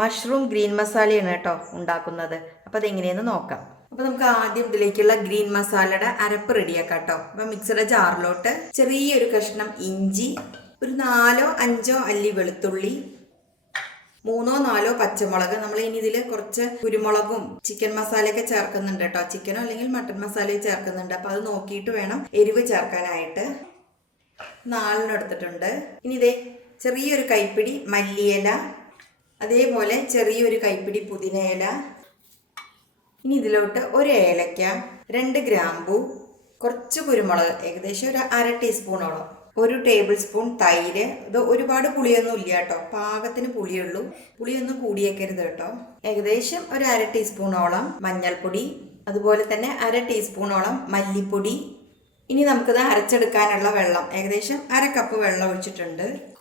Mushroom green മസാലയാണ് കേട്ടോ ഉണ്ടാക്കുന്നത്. അപ്പോൾ അതെങ്ങനെയെന്ന് നോക്കാം. അപ്പോൾ നമുക്ക് ആദ്യം ഇതിലേക്കുള്ള ഗ്രീൻ മസാലയുടെ അരപ്പ് റെഡിയാക്കാം കേട്ടോ അപ്പോൾ മിക്സിയുടെ ജാറിലോട്ട് ചെറിയൊരു കഷ്ണം ഇഞ്ചി ഒരു നാലോ അഞ്ചോ അല്ലി വെളുത്തുള്ളി മൂന്നോ നാലോ പച്ചമുളക്. നമ്മൾ ഇനി ഇതിൽ കുറച്ച് കുരുമുളകും ചിക്കൻ മസാലയൊക്കെ ചേർക്കുന്നുണ്ട് കേട്ടോ ചിക്കനോ അല്ലെങ്കിൽ മട്ടൻ മസാലയോ ചേർക്കുന്നുണ്ട്. അപ്പോൾ അത് നോക്കിയിട്ട് വേണം എരിവ് ചേർക്കാനായിട്ട്. നാലെണ്ണം എടുത്തിട്ടുണ്ട് ഇനി ഇതേ ചെറിയൊരു കൈപ്പിടി മല്ലിയില അതേപോലെ ചെറിയൊരു കൈപ്പിടി പുതിനയില. ഇനി ഇതിലോട്ട് ഒരു ഏലക്ക രണ്ട് ഗ്രാമ്പു കുറച്ച് കുരുമുളക് ഏകദേശം ഒരു അര ടീസ്പൂണോളം. ഒരു ടേബിൾ സ്പൂൺ തൈര്. ഇത് ഒരുപാട് പുളിയൊന്നും ഇല്ല കേട്ടോ. പാകത്തിന് പുളിയുള്ളൂ. പുളിയൊന്നും കൂടിയേക്കരുത് കേട്ടോ. ഏകദേശം ഒരു അര ടീസ്പൂണോളം മഞ്ഞൾപ്പൊടി അതുപോലെ തന്നെ അര ടീസ്പൂണോളം മല്ലിപ്പൊടി. ഇനി നമുക്കിത് അരച്ചെടുക്കാനുള്ള വെള്ളം. ഏകദേശം അര കപ്പ് വെള്ളം ഒഴിച്ചിട്ടുണ്ട്.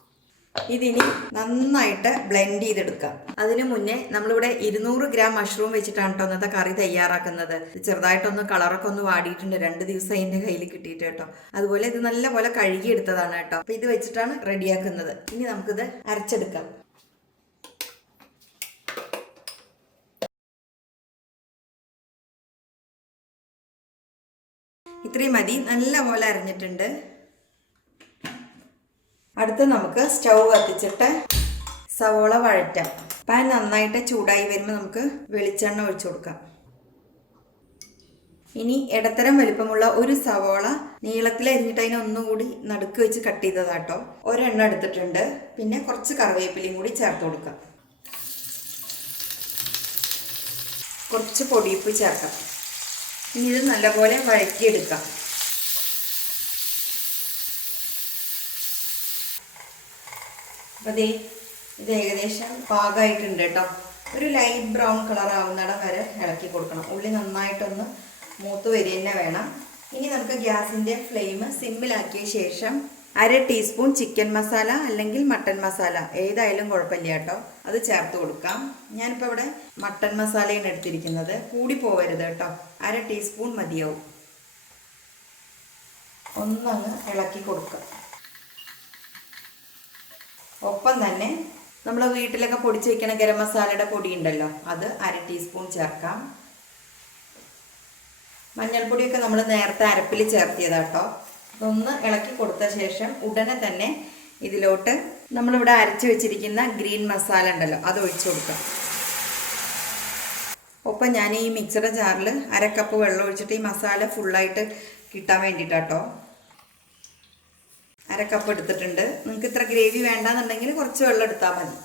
ഇതിനി നന്നായിട്ട് ബ്ലെൻഡ് ചെയ്തെടുക്കാം അതിനു മുന്നേ നമ്മളിവിടെ ഇരുന്നൂറ് ഗ്രാം മഷ്റൂം വെച്ചിട്ടാണ് കേട്ടോ ഇന്നത്തെ കറി തയ്യാറാക്കുന്നത്. ചെറുതായിട്ടൊന്ന് കളറൊക്കെ ഒന്ന് വാടിയിട്ടുണ്ട്. രണ്ട് ദിവസം അതിന്റെ കയ്യിൽ കിട്ടിയിട്ട് കേട്ടോ അതുപോലെ ഇത് നല്ലപോലെ കഴുകിയെടുത്തതാണ് കേട്ടോ അപ്പോൾ ഇത് വെച്ചിട്ടാണ് റെഡിയാക്കുന്നത് ഇനി നമുക്കിത് അരച്ചെടുക്കാം. ഇത്രയും മതി. നല്ലപോലെ അരഞ്ഞിട്ടുണ്ട്. അടുത്ത് നമുക്ക് സ്റ്റൗ കത്തിച്ചിട്ട് സവോള വഴറ്റാം. പാൻ നന്നായിട്ട് ചൂടായി വരുമ്പോൾ നമുക്ക് വെളിച്ചെണ്ണ ഒഴിച്ചു കൊടുക്കാം. ഇനി ഇടത്തരം വലിപ്പമുള്ള ഒരു സവോള നീളത്തിൽ അരിഞ്ഞിട്ട് അതിനെ ഒന്നുകൂടി നടുക്ക് വെച്ച് കട്ട് ചെയ്തതാട്ടോ. ഒരെണ്ണം എടുത്തിട്ടുണ്ട്. പിന്നെ കുറച്ച് കറിവേപ്പിലയും കൂടി ചേർത്ത് കൊടുക്കാം. കുറച്ച് പൊടിയിപ്പ് ചേർക്കാം. ഇനി ഇത് നല്ലപോലെ വഴറ്റിയെടുക്കാം. ദേ ഇത് ഏകദേശം പാകമായിട്ടുണ്ട് കേട്ടോ. ഒരു ലൈറ്റ് ബ്രൗൺ കളർ ആവുന്നിടം വരെ ഇളക്കി കൊടുക്കണം. ഉള്ളി നന്നായിട്ടൊന്ന് മൂത്ത് വരി തന്നെ വേണം. ഇനി നമുക്ക് ഗ്യാസിന്റെ ഫ്ലെയിം സിമ്മിലാക്കിയ ശേഷം അര ടീസ്പൂൺ ചിക്കൻ മസാല അല്ലെങ്കിൽ മട്ടൻ മസാല ഏതായാലും കുഴപ്പമില്ല കേട്ടോ. അത് ചേർത്ത് കൊടുക്കാം. ഞാനിപ്പോൾ ഇവിടെ മട്ടൻ മസാലയാണ് എടുത്തിരിക്കുന്നത്. കൂടി പോവരുത് കേട്ടോ. അര ടീസ്പൂൺ മതിയാവും. ഒന്നങ്ങ് ഇളക്കി കൊടുക്കാം. ഒപ്പം തന്നെ നമ്മൾ വീട്ടിലൊക്കെ പൊടിച്ച് വെക്കണ ഗരം മസാലയുടെ പൊടി ഉണ്ടല്ലോ അത് അര ടീസ്പൂൺ ചേർക്കാം. മഞ്ഞൾപ്പൊടിയൊക്കെ നമ്മൾ നേരത്തെ അരപ്പിൽ ചേർത്തിയതാട്ടോ ഒന്ന് ഇളക്കി കൊടുത്ത ശേഷം ഉടനെ തന്നെ ഇതിലോട്ട് നമ്മളിവിടെ അരച്ച് വെച്ചിരിക്കുന്ന ഗ്രീൻ മസാല ഉണ്ടല്ലോ അത് ഒഴിച്ചു കൊടുക്കാം. ഒപ്പം ഞാൻ ഈ മിക്സറുടെ ജാറിൽ അര കപ്പ് വെള്ളം ഒഴിച്ചിട്ട് ഈ മസാല ഫുള്ളായിട്ട് കിട്ടാൻ വേണ്ടിയിട്ടാട്ടോ അര കപ്പ് എടുത്തിട്ടുണ്ട്. നിങ്ങൾക്ക് ഇത്ര ഗ്രേവി വേണ്ടാന്നുണ്ടെങ്കിൽ കുറച്ച് വെള്ളം എടുത്താൽ മതി.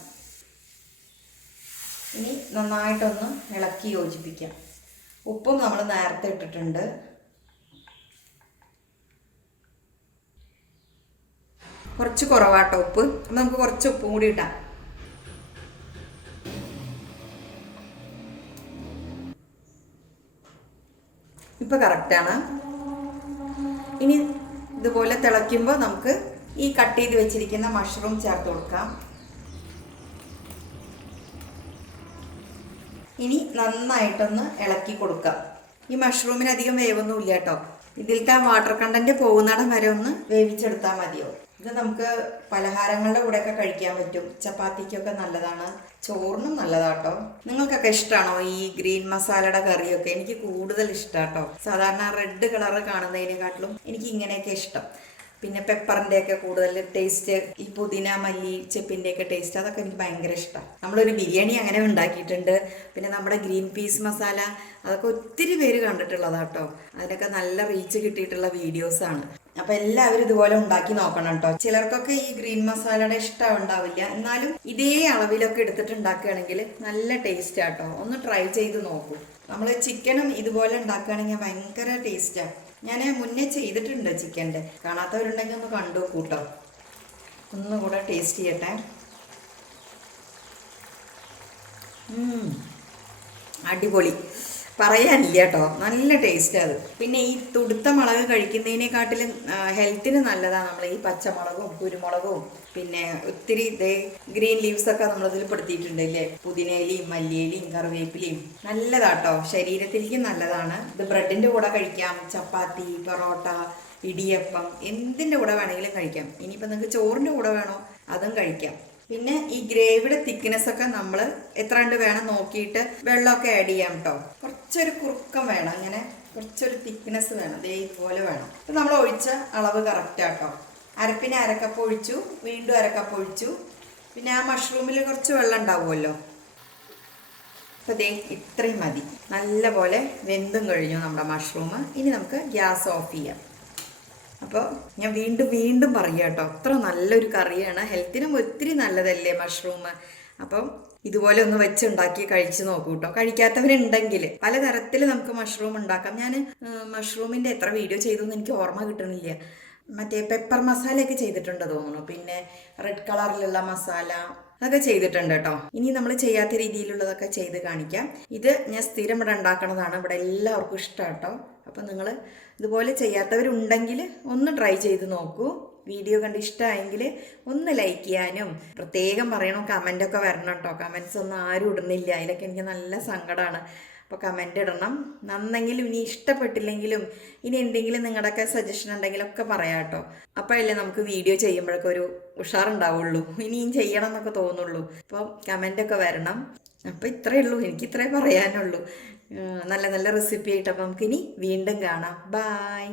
ഇനി നന്നായിട്ടൊന്ന് ഇളക്കി യോജിപ്പിക്കാം. ഉപ്പും നമ്മൾ നേരത്തെ ഇട്ടിട്ടുണ്ട്. കുറച്ച് കുറവാട്ടോ ഉപ്പ്. അപ്പം നമുക്ക് കുറച്ച് ഉപ്പും കൂടി ഇടാം. ഇപ്പം കറക്റ്റാണ് ഇനി ഇതുപോലെ തിളയ്ക്കുമ്പോൾ നമുക്ക് ഈ കട്ട് ചെയ്ത് വെച്ചിരിക്കുന്ന മഷ്റൂം ചേർത്ത് കൊടുക്കാം. ഇനി നന്നായിട്ടൊന്ന് ഇളക്കി കൊടുക്കാം. ഈ മഷ്റൂമിന് അധികം വേവൊന്നും ഇല്ല കേട്ടോ. ഇതിലത്തെ വാട്ടർ കണ്ടന്റ് പോകുന്നിടം വരെ ഒന്ന് വേവിച്ചെടുത്താൽ മതിയോ? ഇത് നമുക്ക് പലഹാരങ്ങളുടെ കൂടെയൊക്കെ കഴിക്കാൻ പറ്റും. ചപ്പാത്തിക്കൊക്കെ നല്ലതാണ്. ചോറിനും നല്ലതാട്ടോ. നിങ്ങൾക്കൊക്കെ ഇഷ്ടമാണോ ഈ ഗ്രീൻ മസാലയുടെ കറിയൊക്കെ? എനിക്ക് കൂടുതൽ ഇഷ്ടമാട്ടോ സാധാരണ റെഡ് കളർ കാണുന്നതിനെക്കാട്ടിലും എനിക്ക് ഇങ്ങനെയൊക്കെ ഇഷ്ടം. പിന്നെ പെപ്പറിന്റെ ഒക്കെ കൂടുതൽ ടേസ്റ്റ് ഈ പുതിന മല്ലി ചെപ്പിന്റെ ഒക്കെ ടേസ്റ്റ് അതൊക്കെ എനിക്ക് ഭയങ്കര ഇഷ്ടമാണ് നമ്മളൊരു ബിരിയാണി അങ്ങനെ ഉണ്ടാക്കിയിട്ടുണ്ട്. പിന്നെ നമ്മുടെ ഗ്രീൻ പീസ് മസാല അതൊക്കെ ഒത്തിരി പേര് കണ്ടിട്ടുള്ളതാട്ടോ. അതിനൊക്കെ നല്ല റീച്ച് കിട്ടിയിട്ടുള്ള വീഡിയോസാണ് അപ്പൊ എല്ലാവരും ഇതുപോലെ ഉണ്ടാക്കി നോക്കണം കേട്ടോ ചിലർക്കൊക്കെ ഈ ഗ്രീൻ മസാലയുടെ ഇഷ്ടം ഉണ്ടാവില്ല. എന്നാലും ഇതേ അളവിലൊക്കെ എടുത്തിട്ട് ഉണ്ടാക്കുകയാണെങ്കിൽ നല്ല ടേസ്റ്റ് ആട്ടോ. ഒന്ന് ട്രൈ ചെയ്ത് നോക്കൂ. നമ്മൾ ചിക്കനും ഇതുപോലെ ഉണ്ടാക്കുകയാണെങ്കിൽ ഭയങ്കര ടേസ്റ്റാണ് ഞാൻ മുന്നേ ചെയ്തിട്ടുണ്ട് ചിക്കന്റെ. കാണാത്തവരുണ്ടെങ്കിൽ ഒന്ന് കണ്ടു കൂട്ടോ ഒന്നുകൂടെ ടേസ്റ്റ് ചെയ്യട്ടെ. അടിപൊളി. പറയാനില്ല കേട്ടോ നല്ല ടേസ്റ്റ് അത്. പിന്നെ ഈ തുടുത്ത മുളക് കഴിക്കുന്നതിനെക്കാട്ടിലും ഹെൽത്തിന് നല്ലതാണ് നമ്മൾ ഈ പച്ചമുളകും കുരുമുളകും പിന്നെ ഒത്തിരി ഇതേ ഗ്രീൻ ലീവ്സ് ഒക്കെ നമ്മളിതിൽ പെടുത്തിയിട്ടുണ്ട് അല്ലേ? പുതിനയിലയും മല്ലിയിലയും കറിവേപ്പിലയും. നല്ലതാട്ടോ. ശരീരത്തിലേക്ക് നല്ലതാണ്. ഇത് ബ്രെഡിന്റെ കൂടെ കഴിക്കാം. ചപ്പാത്തി പൊറോട്ട ഇടിയപ്പം എന്തിന്റെ കൂടെ വേണമെങ്കിലും കഴിക്കാം. ഇനിയിപ്പോൾ നിങ്ങൾക്ക് ചോറിന്റെ കൂടെ വേണോ അതും കഴിക്കാം. പിന്നെ ഈ ഗ്രേവിയുടെ തിക്നെസ് ഒക്കെ നമ്മൾ എത്ര കണ്ട് വേണം നോക്കിയിട്ട് വെള്ളമൊക്കെ ആഡ് ചെയ്യാം കേട്ടോ കുറച്ചൊരു കുറുക്കം വേണം അങ്ങനെ കുറച്ചൊരു തിക്നെസ് വേണം ദേ ഇതുപോലെ വേണം. അപ്പം നമ്മൾ ഒഴിച്ച അളവ് കറക്റ്റ് ആട്ടോ അരപ്പിന് അരക്കപ്പ് ഒഴിച്ചു വീണ്ടും അരക്കപ്പ് ഒഴിച്ചു. പിന്നെ ആ മഷ്റൂമിൽ കുറച്ച് വെള്ളം ഉണ്ടാവുമല്ലോ. അപ്പോൾ ദേ ഇത്രയും മതി. നല്ല പോലെ വെന്തും കഴിഞ്ഞു നമ്മുടെ മഷ്റൂം ഇനി നമുക്ക് ഗ്യാസ് ഓഫ് ചെയ്യാം. അപ്പോൾ ഞാൻ വീണ്ടും വീണ്ടും പറയാം കേട്ടോ. അത്ര നല്ലൊരു കറിയാണ്. ഹെൽത്തിനും ഒത്തിരി നല്ലതല്ലേ മഷ്റൂം അപ്പം ഇതുപോലെ ഒന്ന് വെച്ചുണ്ടാക്കി കഴിച്ചു നോക്കൂ കേട്ടോ. കഴിക്കാത്തവരുണ്ടെങ്കിൽ പലതരത്തിൽ നമുക്ക് മഷ്റൂം ഉണ്ടാക്കാം. ഞാൻ മഷ്റൂമിന്റെ എത്ര വീഡിയോ ചെയ്തു എന്ന് എനിക്ക് ഓർമ്മ കിട്ടണില്ല. മറ്റേ പെപ്പർ മസാലയൊക്കെ ചെയ്തിട്ടുണ്ട് തോന്നുന്നു. പിന്നെ റെഡ് കളറിലുള്ള മസാല അതൊക്കെ ചെയ്തിട്ടുണ്ട് കേട്ടോ. ഇനി നമ്മൾ ചെയ്യാത്ത രീതിയിലുള്ളതൊക്കെ ചെയ്ത് കാണിക്കാം. ഇത് ഞാൻ സ്ഥിരം ഇവിടെ ഉണ്ടാക്കണതാണ്. ഇവിടെ എല്ലാവർക്കും ഇഷ്ടം കേട്ടോ. അപ്പം നിങ്ങൾ ഇതുപോലെ ചെയ്യാത്തവരുണ്ടെങ്കിൽ ഒന്ന് ട്രൈ ചെയ്ത് നോക്കൂ. വീഡിയോ കണ്ട് ഇഷ്ടമായെങ്കിൽ ഒന്ന് ലൈക്ക് ചെയ്യാനും പ്രത്യേകം പറയണം കമന്റൊക്കെ വരണം കേട്ടോ. കമൻസ് ഒന്നും ആരും ഇടുന്നില്ല. അതിലൊക്കെ എനിക്ക് നല്ല സങ്കടമാണ് അപ്പോൾ കമന്റ് ഇടണം. നന്നെങ്കിലും ഇനി ഇഷ്ടപ്പെട്ടില്ലെങ്കിലും ഇനി എന്തെങ്കിലും നിങ്ങളുടെയൊക്കെ സജഷൻ ഉണ്ടെങ്കിലൊക്കെ പറയാം കേട്ടോ. അപ്പോഴല്ലേ നമുക്ക് വീഡിയോ ചെയ്യുമ്പോഴൊക്കെ ഒരു ഉഷാറുണ്ടാവുള്ളൂ. ഇനിയും ചെയ്യണം എന്നൊക്കെ തോന്നുള്ളൂ. അപ്പോൾ കമന്റൊക്കെ വരണം. അപ്പോൾ ഇത്രയേ ഉള്ളൂ. എനിക്ക് ഇത്രേ പറയാനുള്ളൂ. നല്ല നല്ല റെസിപ്പി ആയിട്ട് അപ്പം നമുക്കിനി വീണ്ടും കാണാം. ബായ്